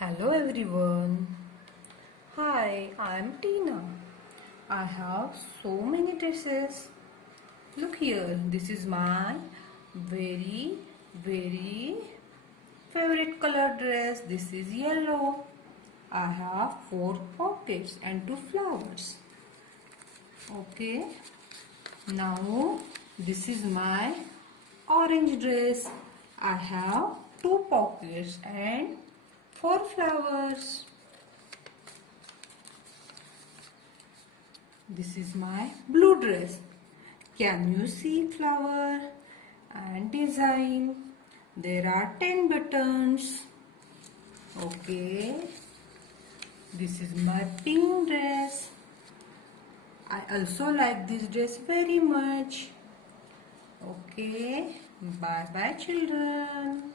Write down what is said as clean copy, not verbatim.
Hello everyone. Hi, I'm Tina. I have so many dresses. Look here, this is my very favorite color dress. This is yellow. I have 4 pockets and 2 flowers. Okay. Now this is my orange dress. I have 2 pockets and 4 flowers. This is my blue dress. Can you see flower and design? There are 10 buttons. Okay. This is my pink dress. I also like this dress very much. Okay. Bye bye children.